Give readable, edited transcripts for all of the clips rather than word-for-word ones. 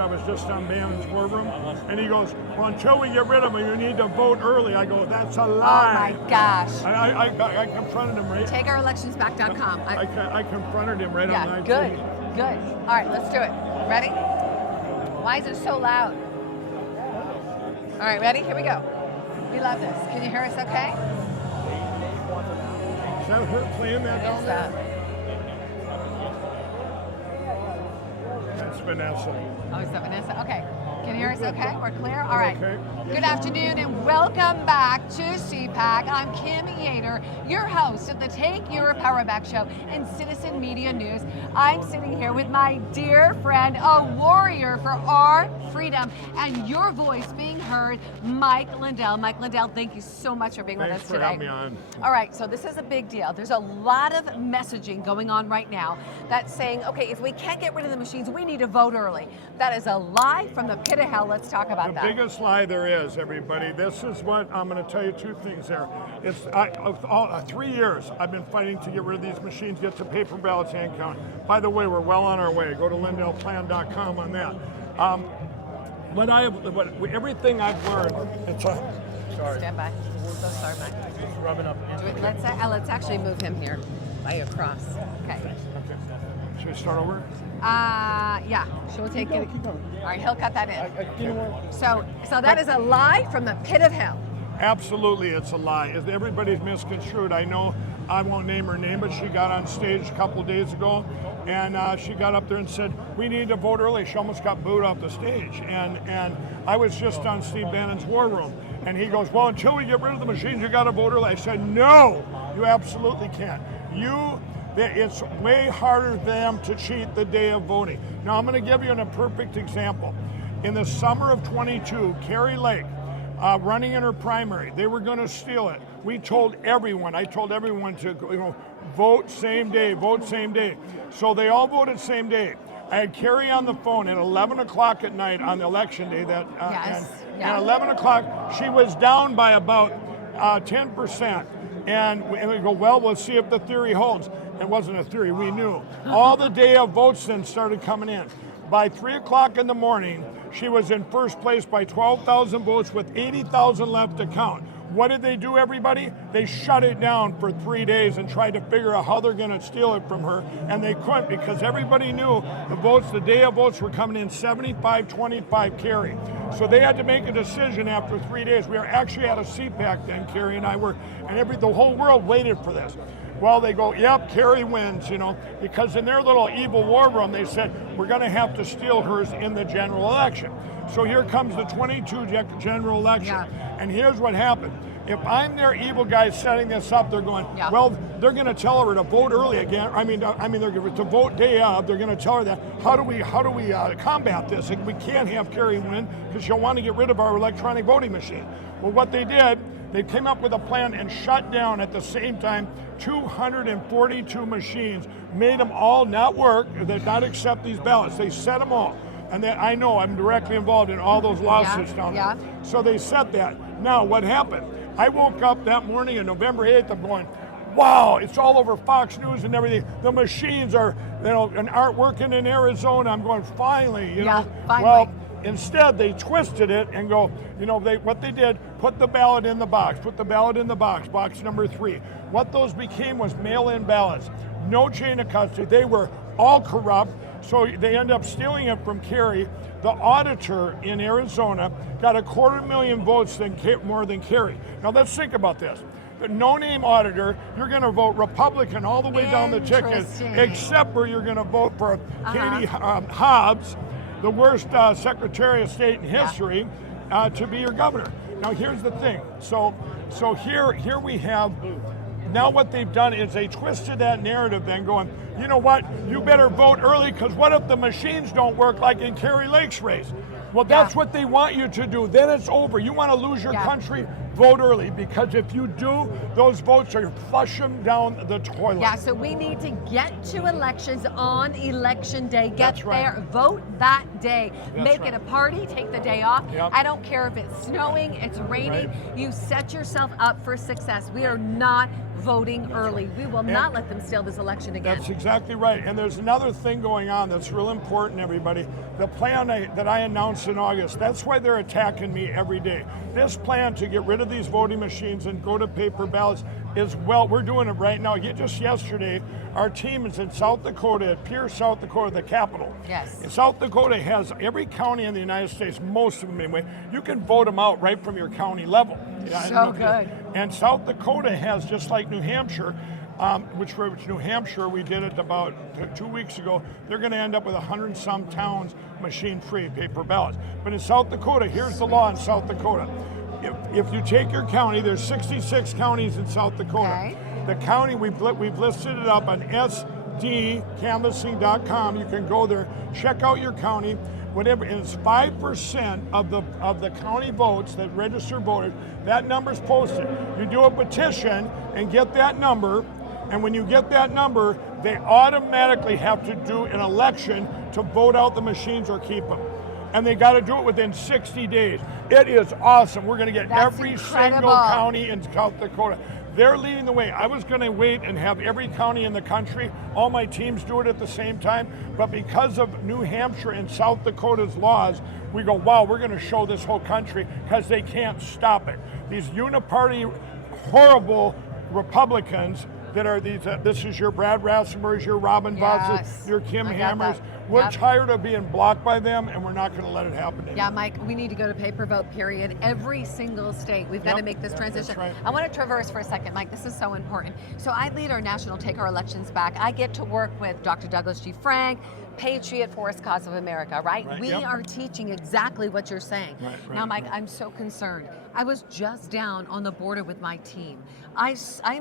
I was just on Bannon's War Room, and he goes, well, until we get rid of them, you need to vote early. I go, that's a lie. Oh my gosh. I confronted him right. TakeOurElectionsBack.com. I confronted him right on Yeah, live good, TV. good. All right, let's do it. Ready? Why is it so loud? All right, ready? Here we go. We love this. Can you hear us okay? Is that her playing that down there? That's Vanessa. Oh, is that Vanessa? Okay. Can you hear us okay? We're clear? All right. Okay. Good afternoon and welcome back to CPAC. I'm Kim Yeater, your host of the Take Your Power Back Show and Citizen Media News. I'm sitting here with my dear friend, a warrior for our freedom and your voice being heard, Mike Lindell. Mike Lindell, thank you so much for being with us today. Thanks for having me on. All right, so this is a big deal. There's a lot of messaging going on right now that's saying, okay, if we can't get rid of the machines, we need to vote early. That is a lie from the pit of hell. Let's talk about that. The biggest lie there is, everybody. This is what I'm going to tell you. Two things there. It's 3 years I've been fighting to get rid of these machines, get to paper ballots and count. By the way, we're well on our way. Go to lindellplan.com on that. Everything I've learned, it's a. Sorry. Stand by. So sorry, Mike. It's rubbing up. Let's actually move him here by across. Okay. Okay. Should we start over? Yeah. She'll take it. Keep going. All right, he'll cut that in. So that is a lie from the pit of hell. Absolutely, it's a lie. Everybody's misconstrued. I know I won't name her name, but she got on stage a couple days ago, and she got up there and said, we need to vote early. She almost got booed off the stage. And I was just on Steve Bannon's War Room, and he goes, well, until we get rid of the machines, you got to vote early. I said, no, you absolutely can't. It's way harder for them to cheat the day of voting. Now, I'm going to give you a perfect example. In the summer of 22, Kari Lake, running in her primary, they were going to steal it. I told everyone to vote same day, vote same day. So they all voted same day. I had Kari on the phone at 11 o'clock at night on election day. And at 11 o'clock, she was down by about 10%. And we go, well, we'll see if the theory holds. It wasn't a theory, we knew. All the day of votes then started coming in. By 3 o'clock in the morning, she was in first place by 12,000 votes with 80,000 left to count. What did they do, everybody? They shut it down for 3 days and tried to figure out how they're going to steal it from her, and they couldn't because everybody knew the day of votes were coming in 75-25 Kari. So they had to make a decision after 3 days. We were actually at a CPAC then, Kari and I were, and the whole world waited for this. Well, they go, yep, Kari wins, because in their little evil war room, they said, we're going to have to steal hers in the general election. So here comes the 22 general election. Yeah. And here's what happened. If I'm their evil guys setting this up, they're going, well, they're going to tell her to vote early again. They're going to vote day of. They're going to tell her that. How do we combat this? We can't have Kari win because she'll want to get rid of our electronic voting machine. Well, what they did, they came up with a plan and shut down at the same time 242 machines, made them all not work, not accept these ballots. They set them all. And then I know I'm directly involved in all those lawsuits down there. So they set that. Now, what happened? I woke up that morning on November 8th, I'm going, wow, it's all over Fox News and everything. The machines are, and aren't working in Arizona. I'm going, finally, finally. Well, instead, they twisted it and go, what they did, put the ballot in the box, box number 3. What those became was mail-in ballots. No chain of custody. They were all corrupt, so they ended up stealing it from Kari. The auditor in Arizona got 250,000 votes more than Kari. Now let's think about this. The no-name auditor, you're going to vote Republican all the way down the ticket, except where you're going to vote for Katie Hobbs, the worst Secretary of State in history, to be your governor. Now here's the thing. So here we have. Now what they've done is they twisted that narrative then going, you know what, you better vote early because what if the machines don't work like in Kari Lake's race? Well, that's what they want you to do. Then it's over. You want to lose your country? Vote early, because if you do, those votes are flush them down the toilet. Yeah, so we need to get to elections on election day. Get there, vote that day. Make it a party, take the day off. Yep. I don't care if it's snowing, it's raining. You set yourself up for success. We are not voting early. We will not let them steal this election again. That's exactly exactly right. And there's another thing going on that's real important, everybody. The plan that I announced in August, that's why they're attacking me every day. This plan to get rid of these voting machines and go to paper ballots is, well, we're doing it right now. Just yesterday, our team is in South Dakota, at Pierce, South Dakota, the capital. Yes. And South Dakota has every county in the United States, most of them anyway, you can vote them out right from your county level. So good. And South Dakota has, just like New Hampshire, which New Hampshire, we did it about 2 weeks ago, they're going to end up with 100 and some towns machine-free paper ballots. But in South Dakota, here's the law in South Dakota. If you take your county, there's 66 counties in South Dakota. Okay. The county, we've listed it up on sdcanvassing.com. You can go there, check out your county, whatever, and it's 5% of the county votes that register voters. That number's posted. You do a petition and get that number, and when you get that number, they automatically have to do an election to vote out the machines or keep them. And they got to do it within 60 days. It is awesome. We're going to get every single county in South Dakota. They're leading the way. I was going to wait and have every county in the country, all my teams do it at the same time, but because of New Hampshire and South Dakota's laws, we go, wow, we're going to show this whole country, because they can't stop it. These uniparty, horrible Republicans that are these, this is your Brad Rasmussen, your Robin Vosses, your Kim Hammers. We're tired of being blocked by them, and we're not going to let it happen anymore. Yeah, Mike, we need to go to paper vote, period. Every single state, we've got to make this transition. Right. I want to traverse for a second, Mike. This is so important. So I lead our national Take Our Elections Back. I get to work with Dr. Douglas G. Frank, Patriot Forest Cause of America, right? We are teaching exactly what you're saying. Now, Mike, I'm so concerned. I was just down on the border with my team. I'm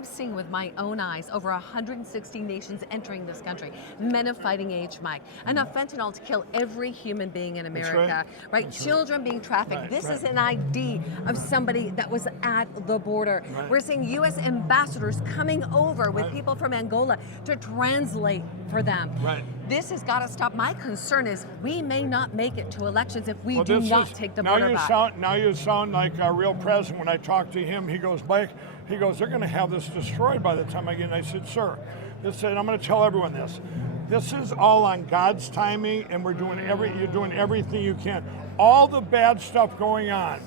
seeing with my own eyes over 160 nations entering this country. Men of fighting age, Mike. Enough fentanyl to kill every human being in America, right? Children being trafficked. This is an ID of somebody that was at the border. We're seeing U.S. ambassadors coming over with people from Angola to translate for them. This has got to stop. My concern is we may not make it to elections if we do not take the border back. Now you sound like a real president. When I talk to him, he goes, Mike, he goes, they're going to have this destroyed by the time I get in. I said, sir, I'm going to tell everyone this. This is all on God's timing, and you're doing everything you can. All the bad stuff going on,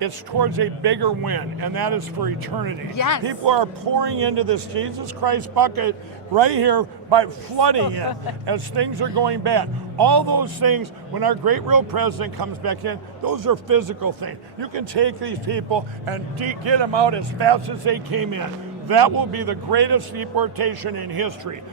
it's towards a bigger win, and that is for eternity. Yes. People are pouring into this Jesus Christ bucket right here by flooding it as things are going bad. All those things, when our great real president comes back in, those are physical things. You can take these people and get them out as fast as they came in. That will be the greatest deportation in history.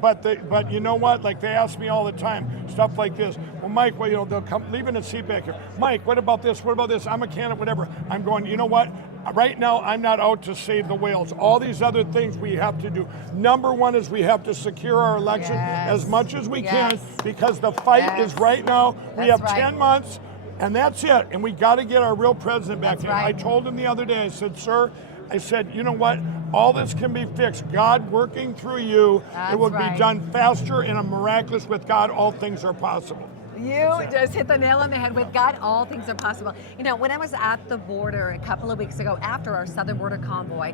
But you know what? Like, they ask me all the time, stuff like this. Well, Mike, well, they'll come leaving a CPAC here. Mike, what about this? What about this? I'm a candidate, whatever. I'm going, you know what? Right now, I'm not out to save the whales. All these other things we have to do. Number one is we have to secure our election as much as we can, because the fight is right now. We have 10 months, and that's it. And we got to get our real president back in. I told him the other day, I said, sir, you know what? All this can be fixed. God working through you. It will be done faster and miraculous. With God, all things are possible. You just hit the nail on the head. With God, all things are possible. You know, when I was at the border a couple of weeks ago after our southern border convoy,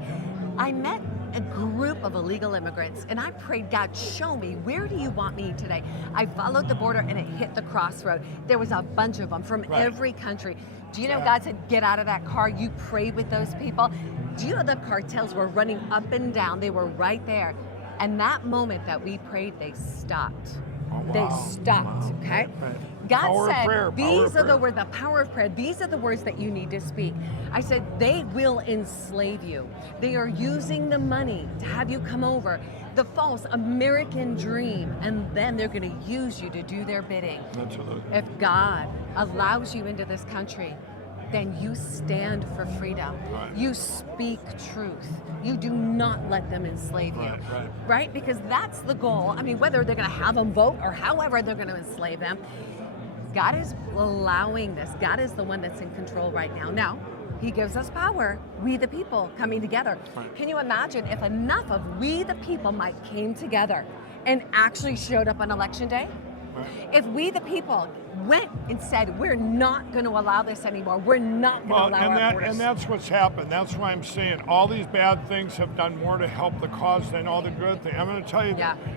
I met a group of illegal immigrants, and I prayed, God, show me, where do you want me today? I followed the border, and it hit the crossroad. There was a bunch of them from every country. Do you know God said, get out of that car? You prayed with those people. Do you know the cartels were running up and down? They were right there. And that moment that we prayed, they stopped. They stopped, okay? God said, these are the words, the power of prayer, these are the words that you need to speak. I said, they will enslave you. They are using the money to have you come over, the false American dream, and then they're going to use you to do their bidding. Absolutely. If God allows you into this country, then you stand for freedom. You speak truth. You do not let them enslave you. Right? Because that's the goal. I mean, whether they're going to have them vote or however they're going to enslave them, God is allowing this. God is the one that's in control right now. Now, He gives us power, we the people coming together. Can you imagine if enough of we the people might came together and actually showed up on election day? If we, the people, went and said, we're not going to allow this anymore, we're not going to allow our borders. And that's what's happened. That's why I'm saying all these bad things have done more to help the cause than all the good things. I'm going to tell you,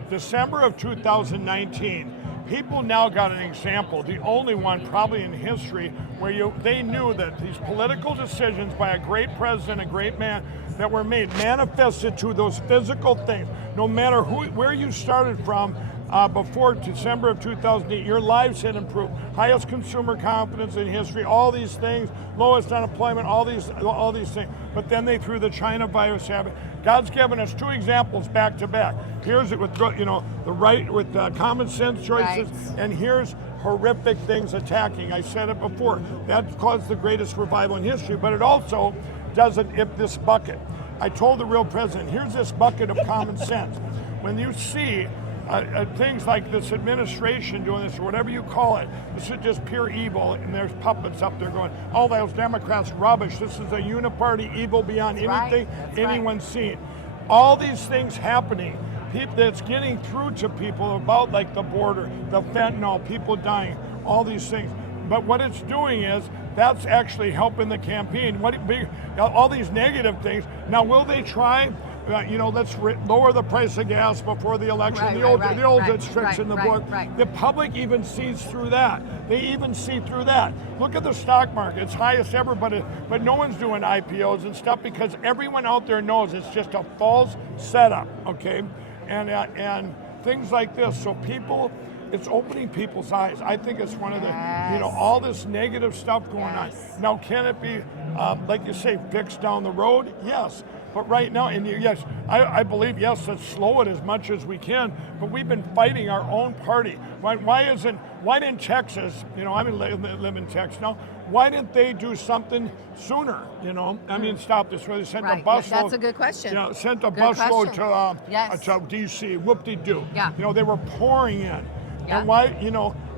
December of 2019, people now got an example, the only one probably in history, where they knew that these political decisions by a great president, a great man, that were made, manifested to those physical things. No matter where you started from, before December of 2008, your lives had improved. Highest consumer confidence in history, all these things, lowest unemployment, all these things. But then they threw the China virus at it. God's given us two examples back to back. Here's it with the right with common sense choices, and here's horrific things attacking. I said it before. That caused the greatest revival in history, but it also doesn't this bucket. I told the real president, here's this bucket of common sense. When you see things like this administration doing this, or whatever you call it, this is just pure evil, and there's puppets up there going, oh, those Democrats, rubbish. This is a uniparty evil beyond anything anyone's seen. All these things happening, that's getting through to people about like the border, the fentanyl, people dying, all these things. But what it's doing is, that's actually helping the campaign. All these negative things. Now, will they try? Let's lower the price of gas before the election. The old tricks in the book. The public even sees through that. They even see through that. Look at the stock market; it's highest ever, but no one's doing IPOs and stuff because everyone out there knows it's just a false setup. Okay, and things like this. So people. It's opening people's eyes. I think it's one of the, all this negative stuff going on. Now, can it be, like you say, fixed down the road? Yes. But right now, yes, I believe, yes, let's slow it as much as we can, but we've been fighting our own party. Why didn't Texas, I live in Texas now, why didn't they do something sooner, stop this, where they sent a busload. That's a good question. Sent a busload to D.C., whoop-de-doo. They were pouring in. And why,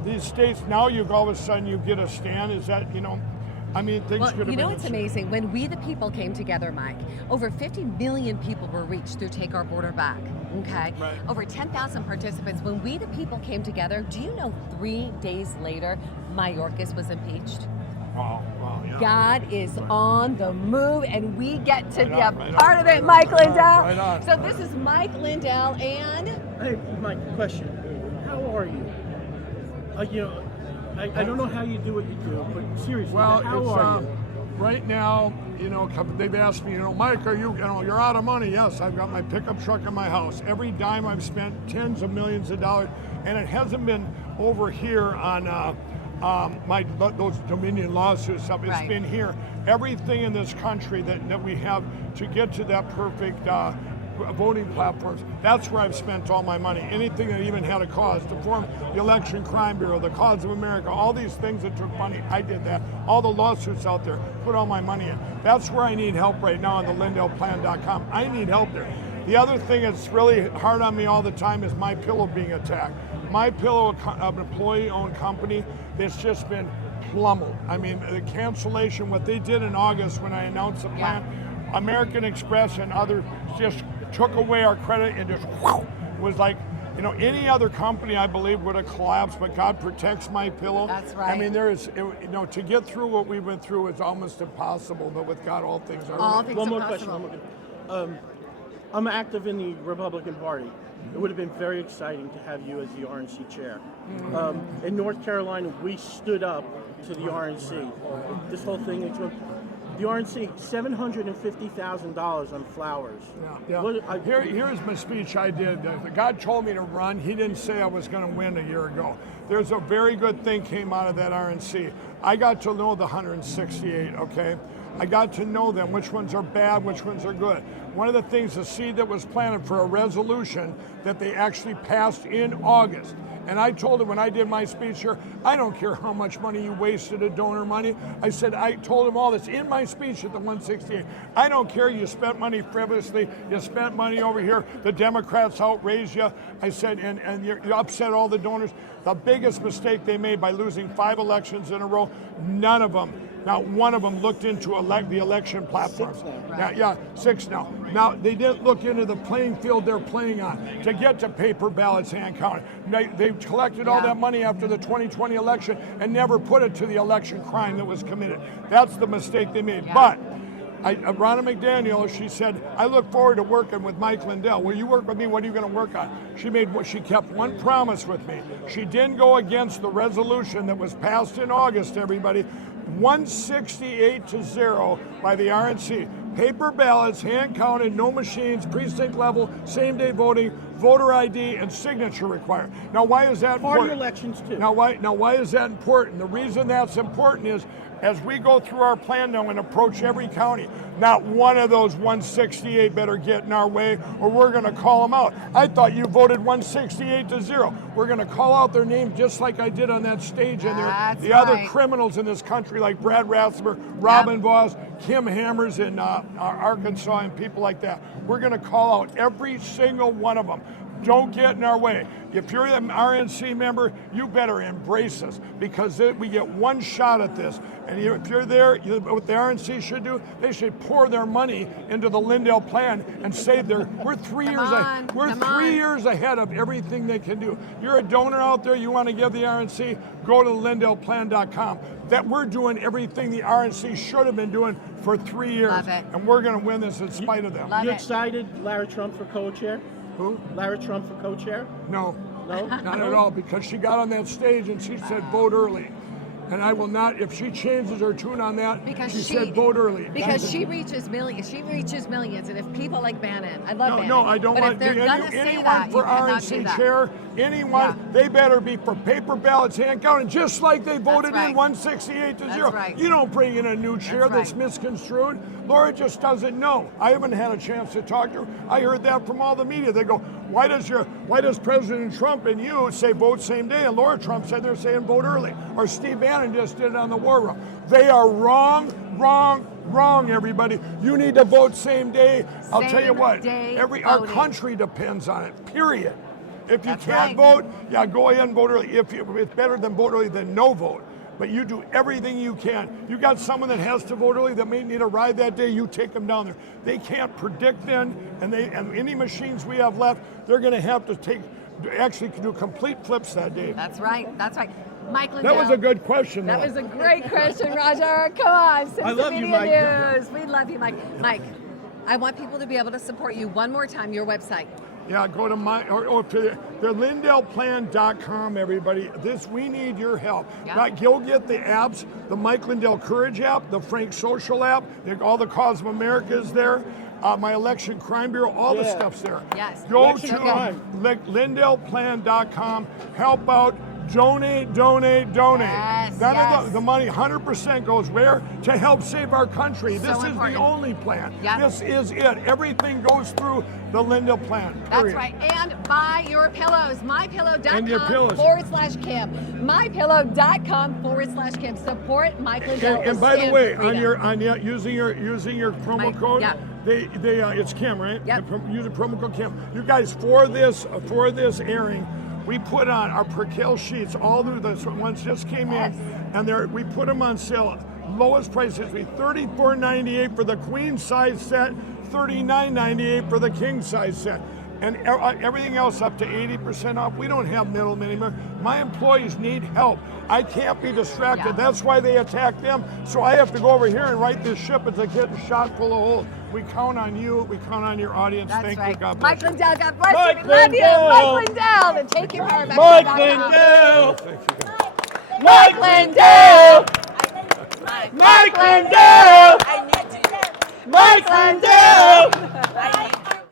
these states, now all of a sudden you get a stand, is that, things could have been. It's amazing. When we the people came together, Mike, over 50 million people were reached through Take Our Border Back, okay? Right. Over 10,000 participants. When we the people came together, do you know 3 days later, Mayorkas was impeached? Wow, yeah. God is on the move, and we get to be a part of it, Mike Lindell. So this is Mike Lindell, and... Hey, Mike, question. How are you? I don't know how you do what you do, but seriously, how are you? Right now, they've asked me, Mike, are you're out of money? Yes, I've got my pickup truck in my house. Every dime I've spent, tens of millions of dollars, and it hasn't been over here on those Dominion lawsuits stuff. It's been here. Everything in this country that we have to get to that perfect voting platforms, that's where I've spent all my money. Anything that even had a cause, to form the Election Crime Bureau, the Cause of America, all these things that took money, I did that. All the lawsuits out there, put all my money in. That's where I need help right now on the LindellPlan.com. I need help there. The other thing that's really hard on me all the time is My Pillow being attacked. My Pillow, an employee-owned company, it's just been plummeled. The cancellation, what they did in August when I announced the plan, American Express and others just took away our credit and just was like, any other company I believe would have collapsed, but God protects My Pillow. That's right. To get through what we went through is almost impossible, but with God all things are possible. One more question. I'm active in the Republican Party. It would have been very exciting to have you as the RNC chair. In North Carolina, we stood up to the RNC. This whole thing, the RNC, $750,000 on flowers. Here's my speech I did. God told me to run. He didn't say I was going to win a year ago. There's a very good thing came out of that RNC. I got to know the 168, okay? I got to know them, which ones are bad, which ones are good. One of the things, the seed that was planted for a resolution that they actually passed in August. And I told him when I did my speech here, I don't care how much money you wasted of donor money. I told him all this in my speech at the 168. I don't care you spent money frivolously, you spent money over here, the Democrats outraised you. I said, and you upset all the donors. The biggest mistake they made by losing 5 elections in a row, none of them not one of them looked into the election platform. 6 now. Right. Yeah, 6 now. Now, they didn't look into the playing field they're playing on to get to paper ballots hand counted. They collected all that money after the 2020 election and never put it to the election crime that was committed. That's the mistake they made. Yeah. But Ronna McDaniel, she said, I look forward to working with Mike Lindell. Will you work with me? What are you going to work on? She kept one promise with me. She didn't go against the resolution that was passed in August, everybody. 168-0 by the RNC. Paper ballots, hand counted, no machines, precinct level, same day voting, voter ID, and signature required. Now, why is that important? Party elections too. Now, why is that important? The reason that's important is as we go through our plan now and approach every county, not one of those 168 better get in our way or we're going to call them out. I thought you voted 168-0. We're going to call out their names just like I did on that stage and the other criminals in this country like Brad Rathmer, Robin Voss, Kim Hammers in Arkansas and people like that. We're going to call out every single one of them. Don't get in our way. If you're an RNC member, you better embrace us because we get one shot at this. And if you're there, what the RNC should do, they should pour their money into the Lindell plan and save we're 3 years ahead of everything they can do. You're a donor out there, you want to give the RNC, go to lindellplan.com. That we're doing everything the RNC should have been doing for 3 years. Love it. And we're going to win this in spite of them. You excited, Larry Trump for co-chair? Who? Larry Trump for co-chair? No. No? Not at all, because she got on that stage and she said vote early. And I will not, if she changes her tune on that, Because she said vote early. Because she reaches millions. She reaches millions. And if people like Bannon, I love Bannon. No, I don't but want if they're gonna say anyone that, for you cannot do RNC that. chair, anyone, they better be for paper ballots, hand counted, just like they voted right. in 168-0. That's right. You don't bring in a new chair that's right. misconstrued. Laura just doesn't know. I haven't had a chance to talk to her. I heard that from all the media. They go, why does President Trump and you say vote same day? And Laura Trump said they're saying vote early. Or Steve Bannon just did it on the war room. They are wrong, everybody. You need to vote same day. I'll tell you what, our country depends on it, period. If you can't vote, go ahead and vote early. It's better than vote early than no vote. But you do everything you can. You got someone that has to vote early that may need a ride that day, you take them down there. They can't predict then, and any machines we have left, they're gonna have to actually do complete flips that day. That's right. Mike Lindell. That was a good question, though. That was a great question, Roger. Come on, Citizen Media News. We love you, Mike. Mike, I want people to be able to support you one more time, your website. Yeah, go to the lindellplan.com, everybody. We need your help. Yeah. Go get the apps, the Mike Lindell Courage app, the Frank Social app, all the Cause of America is there. My Election Crime Bureau, all the stuff's there. Yes. Go to lindellplan.com, help out, donate. Yes, None of the money, 100% goes where? To help save our country. This is the only plan. Yep. This is it. Everything goes through the Lindell plan. That's Period. right. And buy your pillows. mypillow.com/Kim. mypillow.com/Kim. Support Mike Lindell. And by the way, using your promo code, it's Kim, right? Yep. Use the promo code Kim. You guys, for this airing, we put on our per kill sheets. All the ones just came in, and we put them on sale. Lowest price is $34.98 for the queen size set, $39.98 for the king size set. And everything else up to 80% off. We don't have middlemen anymore. My employees need help. I can't be distracted. Yeah. That's why they attack them. So I have to go over here and right this ship as I get shot full of holes. We count on you. We count on your audience. That's Thank right. you. God bless Mike Lindell, God bless Mike you. We love you. Lindell. Mike Lindell. And take your power back. Mike Lindell. Mike Lindell. Mike Lindell. I need to. Mike Lindell. I